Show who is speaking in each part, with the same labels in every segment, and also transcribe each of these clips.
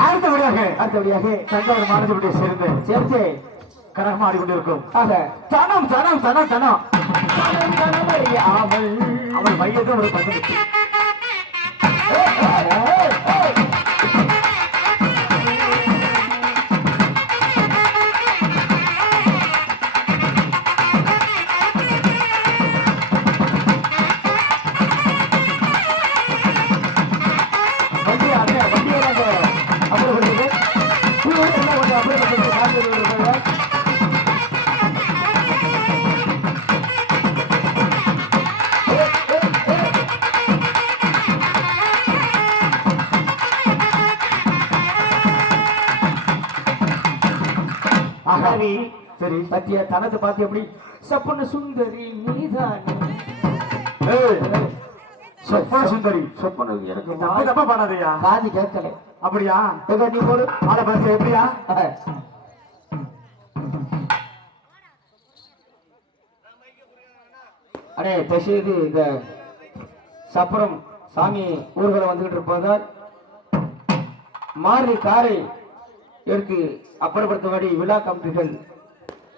Speaker 1: அடுத்தபடியாக அடுத்தபடியாக தஞ்சாவூர் மாநகரத்தை சேர்ந்து சேர்த்து கரகம் ஆடிக்கொண்டிருக்கும் ஆக தனம் தனம் தனம் தனம் தனம், தனமறி அவள் அவள் மையத்தை ஒரு பங்கு ஆகாவி சரி. பத்திய தனத்தை பார்த்து எப்படி சப்புன்னு சுந்தரி நீதானே. சொப்பன சுந்தரி. சொப்பன எனக்கு தப்பா பாடாதயா
Speaker 2: காது கேட்கல.
Speaker 1: அப்படியா?
Speaker 2: நீ போடு.
Speaker 1: ஆளை பார்த்து எப்படியா?
Speaker 2: அடே தசீது இந்த சப்புரம் சாமி ஊர்களை வந்துகிட்டு இருப்பதால் மாறி காரை எடுத்து அப்புறப்படுத்தும்படி விழா கமிட்டிகள்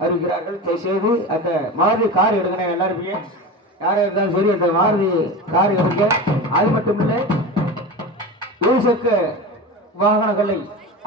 Speaker 2: அறிவிக்கிறார்கள். தயவுசெய்து அந்த மாருதி கார் எடுக்கணும் எல்லாருமே. யாராக இருந்தாலும் சரி அந்த மாருதி கார் எடுங்க. அது மட்டும் இல்லை இருசக்க வாகனங்களை